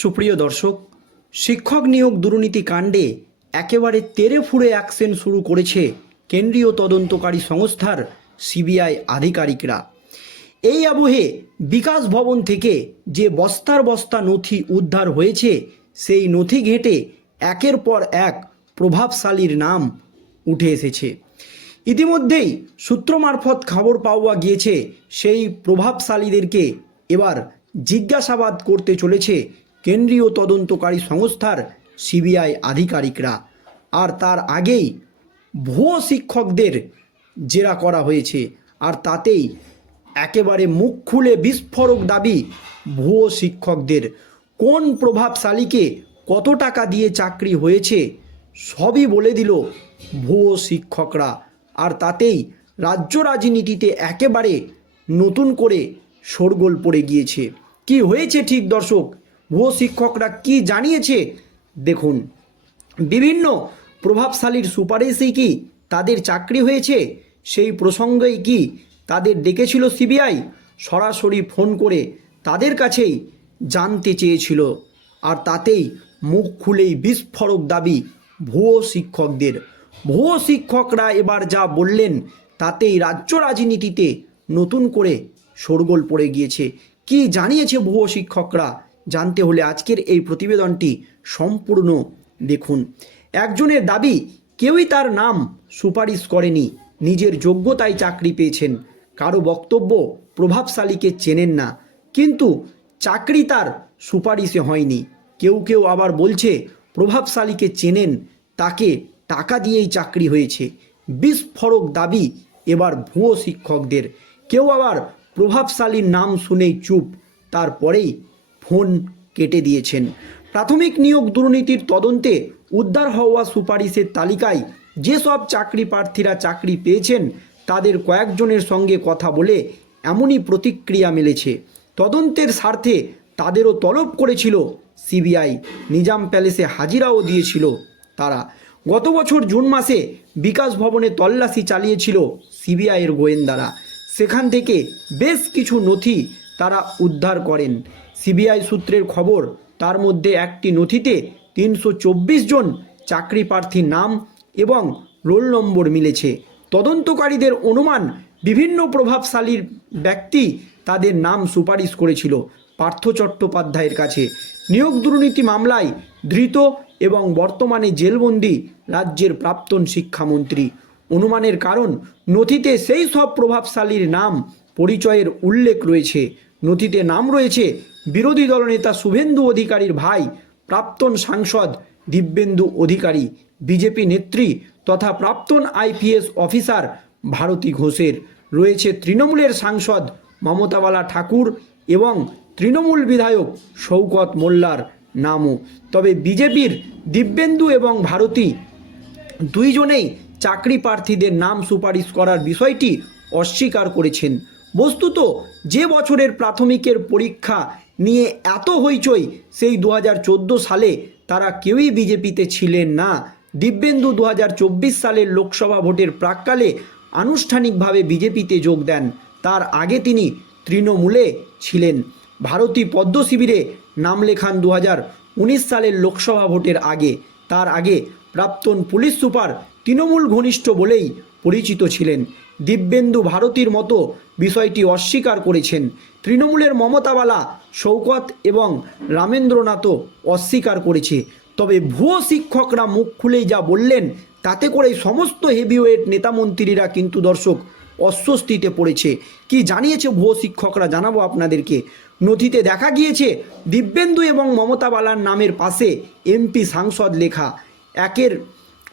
সুপ্রিয় দর্শক, শিক্ষক নিয়োগ দুর্নীতি কাণ্ডে একেবারে তেরে ফুড়ে অ্যাকশন শুরু করেছে কেন্দ্রীয় তদন্তকারী সংস্থার সিবিআই আধিকারিকরা। এই আবহে বিকাশ ভবন থেকে যে বস্তার বস্তা নথি উদ্ধার হয়েছে, সেই নথি ঘেঁটে একের পর এক প্রভাবশালীর নাম উঠে এসেছে। ইতিমধ্যেই সূত্র মারফত খবর পাওয়া গিয়েছে, সেই প্রভাবশালীদেরকে এবার জিজ্ঞাসাবাদ করতে চলেছে কেন্দ্রীয় তদন্তকারী সংস্থার সিবিআই আধিকারিকরা। আর তার আগেই ভুয়ো শিক্ষকদের জেরা করা হয়েছে। আর তাতেই একেবারে মুখ খুলে বিস্ফোরক দাবি ভুয়ো শিক্ষকদের। কোন প্রভাবশালীকে কত টাকা দিয়ে চাকরি হয়েছে সবই বলে দিল ভুয়ো শিক্ষকরা। আর তাতেই রাজ্য রাজনীতিতে একেবারে নতুন করে শোরগোল পড়ে গিয়েছে। কি হয়েছে ঠিক দর্শক? ভুয়ো শিক্ষকরা কি জানিয়েছে? দেখুন, বিভিন্ন প্রভাবশালীর সুপারিশেই কি তাদের চাকরি হয়েছে? সেই প্রসঙ্গেই কি তাদের ডেকেছিল সিবিআই? সরাসরি ফোন করে তাদের কাছেই জানতে চেয়েছিল। আর তাতেই মুখ খুলেই বিস্ফোরক দাবি ভুয়ো শিক্ষকদের। ভুয়ো শিক্ষকরা এবার যা বললেন, তাতেই রাজ্য রাজনীতিতে নতুন করে শোরগোল পড়ে গিয়েছে। কি জানিয়েছে ভুয়ো শিক্ষকরা? জানতে হলে আজকের এই প্রতিবেদনটি সম্পূর্ণ দেখুন। একজনের দাবি, কেউই তার নাম সুপারিশ করেনি, নিজের যোগ্যতায় চাকরি পেয়েছেন। কারও বক্তব্য প্রভাবশালীকে চেনেন না, কিন্তু চাকরি তার সুপারিশে হয়নি। কেউ কেউ আবার বলছে, প্রভাবশালীকে চেনেন, তাকে টাকা দিয়েই চাকরি হয়েছে। বিস্ফোরক দাবি এবার ভুয়ো শিক্ষকদের। কেউ আবার প্রভাবশালীর নাম শুনেই চুপ, তারপরেই ফোন কেটে দিয়েছেন। প্রাথমিক নিয়োগ দুর্নীতির তদন্তে উদ্ধার হওয়া সুপারিশের তালিকায় যেসব চাকরি প্রার্থীরা চাকরি পেয়েছেন, তাদের কয়েকজনের সঙ্গে কথা বলে এমনই প্রতিক্রিয়া মিলেছে। তদন্তের স্বার্থে তাদেরও তলব করেছিল সিবিআই। নিজাম প্যালেসে হাজিরাও দিয়েছিল তারা। গত বছর জুন মাসে বিকাশ ভবনে তল্লাশি চালিয়েছিল সিবিআইয়ের গোয়েন্দারা। সেখান থেকে বেশ কিছু নথি তারা উদ্ধার করেন। সিবিআই সূত্রের খবর, তার মধ্যে একটি নথিতে তিনশো চব্বিশ জন চাকরি প্রার্থীর নাম এবং রোল নম্বর মিলেছে। তদন্তকারীদের অনুমান বিভিন্ন প্রভাবশালীর ব্যক্তি তাদের নাম সুপারিশ করেছিল, পার্থ চট্টোপাধ্যায়ের কাছে। নিয়োগ দুর্নীতি মামলায় ধৃত এবং বর্তমানে জেলবন্দি রাজ্যের প্রাক্তন শিক্ষামন্ত্রী। অনুমানের কারণ, নথিতে সেই সব প্রভাবশালীর নাম, পরিচয়ের উল্লেখ রয়েছে। নথিতে নাম রয়েছে বিরোধী দলনেতা শুভেন্দু অধিকারীর ভাই, প্রাক্তন সাংসদ দিব্যেন্দু অধিকারী, বিজেপি নেত্রী তথা প্রাক্তন আইপিএস অফিসার ভারতী ঘোষের। রয়েছে তৃণমূলের সাংসদ মমতাবালা ঠাকুর এবং তৃণমূল বিধায়ক শৌকত মোল্লার নামও। তবে বিজেপির দিব্যেন্দু এবং ভারতী দুইজনেই চাকরি প্রার্থীদের নাম সুপারিশ করার বিষয়টি অস্বীকার করেছেন। বস্তুত যে বছরের প্রাথমিকের পরীক্ষা নিয়ে এত হইচই, সেই দু হাজার চোদ্দ সালে তারা কেউই বিজেপিতে ছিলেন না। দিব্যেন্দু দু হাজার চব্বিশ সালের লোকসভা ভোটের প্রাককালে আনুষ্ঠানিকভাবে বিজেপিতে যোগ দেন। তার আগে তিনি তৃণমূলে ছিলেন। ভারতী পদ্ম শিবিরে নাম লেখান দু সালের লোকসভা ভোটের আগে। তার আগে প্রাক্তন পুলিশ সুপার তৃণমূল ঘনিষ্ঠ বলেই পরিচিত ছিলেন। দিব্যেন্দু ভারতীর মতো বিষয়টি অস্বীকার করেছেন। তৃণমূলের মমতাবালা, শৌকত এবং রামেন্দ্রনাথও অস্বীকার করেছে। তবে ভুয়ো শিক্ষকরা মুখ খুলেই যা বললেন, তাতে করেই সমস্ত হেভিওয়েট নেতামন্ত্রীরা কিন্তু দর্শক অস্বস্তিতে পড়েছে। কি জানিয়েছে ভুয়ো শিক্ষকরা, জানাব আপনাদেরকে। নথিতে দেখা গিয়েছে, দিব্যেন্দু এবং মমতা বালার নামের পাশে এমপি সাংসদ লেখা। একের,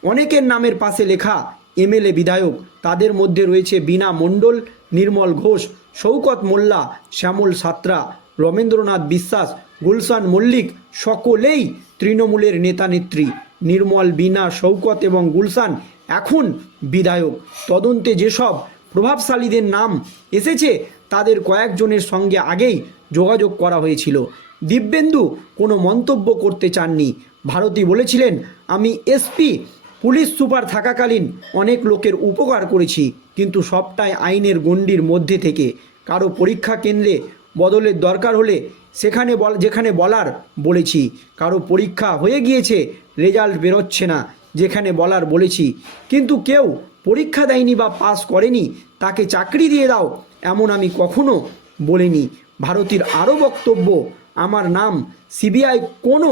অনেকের নামের পাশে লেখা এমএলএ বিধায়ক। তাদের মধ্যে রয়েছে বীণা মণ্ডল, নির্মল ঘোষ, শৌকত মোল্লা, শ্যামল সাত্রা রমেন্দ্রনাথ বিশ্বাস, গুলশান মল্লিক, সকলেই তৃণমূলের নেতানেত্রী। নির্মল, বীণা, শৌকত এবং গুলশান এখন বিধায়ক। তদন্তে যেসব প্রভাবশালীদের নাম এসেছে, তাদের কয়েকজনের সঙ্গে আগেই যোগাযোগ করা হয়েছিল। দিব্যেন্দু কোনো মন্তব্য করতে চাননি। ভারতী বলেছিলেন, আমি এসপি পুলিশ সুপার থাকাকালীন অনেক লোকের উপকার করেছি, কিন্তু সবটাই আইনের গণ্ডির মধ্যে থেকে। কারও পরীক্ষা কেন্দ্রে বদলের দরকার হলে সেখানে বল, যেখানে বলার বলেছি। কারও পরীক্ষা হয়ে গিয়েছে, রেজাল্ট বেরোচ্ছে না, যেখানে বলার বলেছি। কিন্তু কেউ পরীক্ষা দেয়নি বা পাস করেনি, তাকে চাকরি দিয়ে দাও, এমন আমি কখনো বলিনি। ভারতীর আরও বক্তব্য, আমার নাম সিবিআই কোনো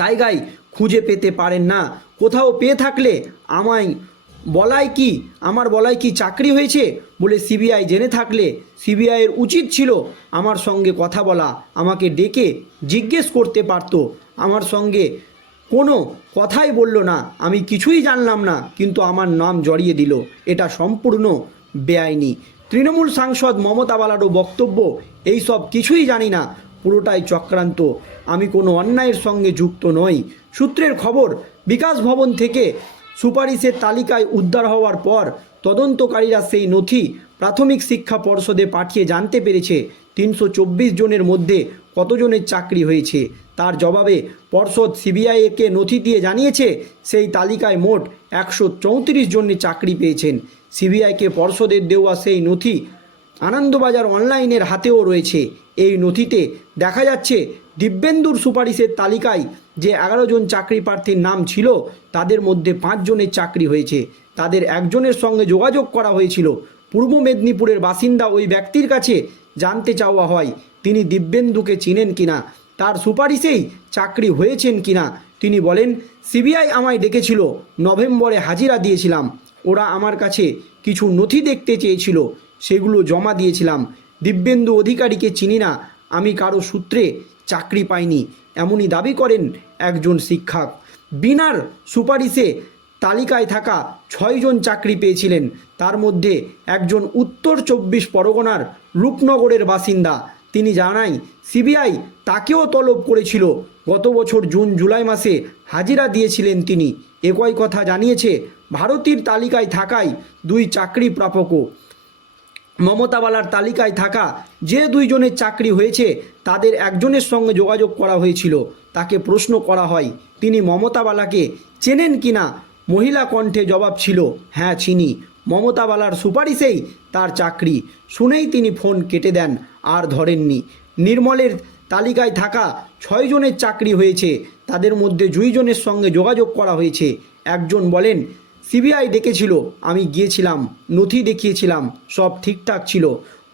জায়গায় খুঁজে পেতে পারেন না। কোথাও পেয়ে থাকলে আমায় বলায় কি, আমার বলায় কি চাকরি হয়েছে বলে সিবিআই জেনে থাকলে সিবিআইয়ের উচিত ছিল আমার সঙ্গে কথা বলা, আমাকে ডেকে জিজ্ঞেস করতে পারতো। আমার সঙ্গে কোনো কথাই বলল না, আমি কিছুই জানলাম না, কিন্তু আমার নাম জড়িয়ে দিল। এটা সম্পূর্ণ বেআইনি। তৃণমূল সাংসদ মমতা বালারও বক্তব্য এইসব কিছুই জানি না, পুরোটাই চক্রান্ত। আমি কোনো অন্যায়ের সঙ্গে যুক্ত নই। সূত্রের খবর বিকাশ ভবন থেকে সুপারিশের তালিকায় উদ্ধার হওয়ার পর তদন্তকারীরা সেই নথি প্রাথমিক শিক্ষা পর্ষদে পাঠিয়ে জানতে পেরেছে। তিনশো চব্বিশ জনের মধ্যে কতজনের চাকরি হয়েছে? তার জবাবে পর্ষদ সিবিআইকে নথি দিয়ে জানিয়েছে, সেই তালিকায় মোট একশো চৌত্রিশ জনের চাকরি পেয়েছেন। সিবিআইকে পর্ষদের দেওয়া সেই নথি আনন্দবাজার অনলাইনের হাতেও রয়েছে। এই নথিতে দেখা যাচ্ছে দিব্যেন্দুর সুপারিশের তালিকায় যে এগারো জন চাকরি প্রার্থীর নাম ছিল, তাদের মধ্যে পাঁচজনের চাকরি হয়েছে। তাদের একজনের সঙ্গে যোগাযোগ করা হয়েছিল। পূর্ব মেদিনীপুরের বাসিন্দা ওই ব্যক্তির কাছে জানতে চাওয়া হয়, তিনি দিব্যেন্দুকে চিনেন কিনা, তার সুপারিশেই চাকরি হয়েছেন কিনা। তিনি বলেন, সিবিআই আমায় ডেকেছিল, নভেম্বরে হাজিরা দিয়েছিলাম। ওরা আমার কাছে কিছু নথি দেখতে চেয়েছিল, সেগুলো জমা দিয়েছিলাম। দিব্যেন্দু অধিকারীকে চিনি না, আমি কারও সূত্রে চাকরি পাইনি, এমনই দাবি করেন একজন শিক্ষক। বিনার সুপারিশে তালিকায় থাকা ছয়জন চাকরি পেয়েছিলেন, তার মধ্যে একজন উত্তর চব্বিশ পরগনার রূপনগরের বাসিন্দা। তিনি জানাই সিবিআই তাকেও তলব করেছিল। গত বছর জুন, জুলাই মাসে হাজিরা দিয়েছিলেন তিনি। একই কথা জানিয়েছে, ভারতীর তালিকায় থাকায় দুই চাকরি প্রাপকও মমতাবালার তালিকায় থাকা যে দুইজনের চাকরি হয়েছে, তাদের একজনের সঙ্গে যোগাযোগ করা হয়েছিল। তাকে প্রশ্ন করা হয়, তিনি মমতাবালাকে চেনেন কিনা মহিলা কণ্ঠে জবাব ছিল হ্যাঁ চিনি। মমতাবালার সুপারিশেই তার চাকরি। শুনেই তিনি ফোন কেটে দেন, আর ধরেননি। নির্মলের তালিকায় থাকা ছয়জনের চাকরি হয়েছে, তাদের মধ্যে দুইজনের সঙ্গে যোগাযোগ করা হয়েছে। একজন বলেন সিবিআই ডেকেছিল, আমি গিয়েছিলাম, নথি দেখিয়েছিলাম, সব ঠিকঠাক ছিল,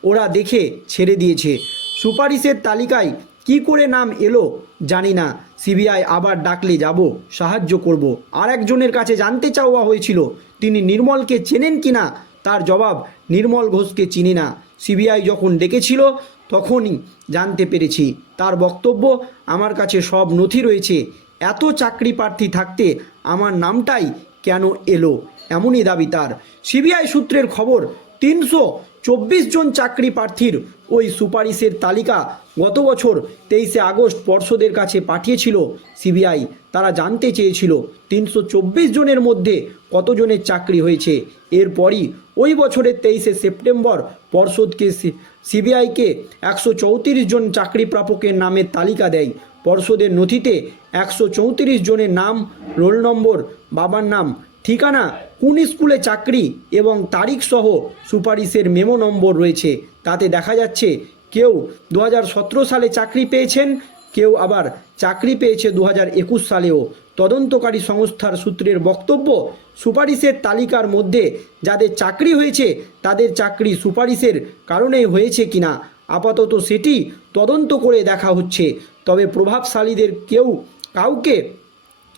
ওরা দেখে ছেড়ে দিয়েছে। সুপারিশের তালিকায় কি করে নাম এলো জানি না, সিবিআই আবার ডাকলে যাব, সাহায্য করব। আর একজনের কাছে জানতে চাওয়া হয়েছিল, তিনি নির্মলকে চেনেন কিনা? তার জবাব, নির্মল ঘোষকে চিনি না। সিবিআই যখন ডেকেছিল, তখনই জানতে পেরেছি। তার বক্তব্য, আমার কাছে সব নথি রয়েছে। এত চাকরি প্রার্থী থাকতে আমার নামটাই কেন এলো? এমনই দাবি তার। সিবিআই সূত্রের খবর, তিনশো চব্বিশ জন চাকরি প্রার্থীর ওই সুপারিশের তালিকা গত বছর তেইশে আগস্ট পর্ষদের কাছে পাঠিয়েছিল সিবিআই। তারা জানতে চেয়েছিল, তিনশো চব্বিশ জনের মধ্যে কতজনের চাকরি হয়েছে। এরপরই ওই বছরের তেইশে সেপ্টেম্বর পর্ষদকে সিবিআইকে একশো চৌত্রিশ জন চাকরি প্রাপকের নামের তালিকা দেয়। পর্ষদের নথিতে একশো চৌত্রিশ জনের নাম, রোল নম্বর, বাবার নাম, ঠিকানা, কোন স্কুলে চাকরি এবং তারিখ সহ সুপারিশের মেমো নম্বর রয়েছে। তাতে দেখা যাচ্ছে কেউ দু হাজার সতেরো সালে চাকরি পেয়েছেন, কেউ আবার চাকরি পেয়েছে দু সালেও। তদন্তকারী সংস্থার সূত্রের বক্তব্য, সুপারিশের তালিকার মধ্যে যাদের চাকরি হয়েছে, তাদের চাকরি সুপারিশের কারণেই হয়েছে কিনা। আপাতত সেটি তদন্ত করে দেখা হচ্ছে। তবে প্রভাবশালীদের কেউ কাউকে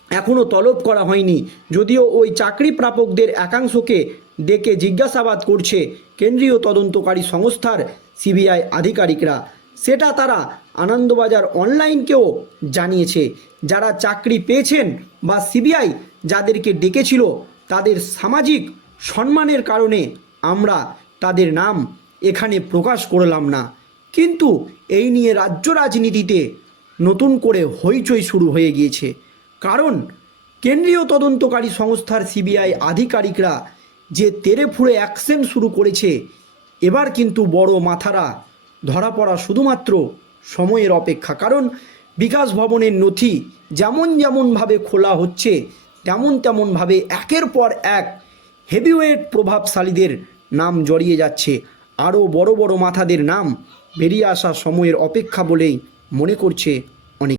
এখনও তলব করা হয়নি। যদিও ওই চাকরি প্রাপকদের একাংশকে ডেকে জিজ্ঞাসাবাদ করছে কেন্দ্রীয় তদন্তকারী সংস্থার সিবিআই আধিকারিকরা। সেটা তারা আনন্দবাজার অনলাইনকেও জানিয়েছে। যারা চাকরি পেয়েছেন বা সিবিআই যাদেরকে ডেকেছিল, তাদের সামাজিক সম্মানের কারণে আমরা তাদের নাম এখানে প্রকাশ করলাম না। কিন্তু এই নিয়ে রাজ্য রাজনীতিতে নতুন করে হইচই শুরু হয়ে গিয়েছে। কারণ কেন্দ্রীয় তদন্তকারী সংস্থার সিবিআই আধিকারিকরা যে তেরে ফুড়ে অ্যাকশন শুরু করেছে, এবার কিন্তু বড় মাথারা ধরা পড়া শুধুমাত্র সময়ের অপেক্ষা। কারণ বিকাশ ভবনের নথি যেমন যেমনভাবে খোলা হচ্ছে, তেমন তেমনভাবে একের পর এক হেভিওয়েট প্রভাবশালীদের নাম জড়িয়ে যাচ্ছে। আরও বড় বড় মাথাদের নাম বেরিয়ে আসার সময়ের অপেক্ষা বলেই মনে করছে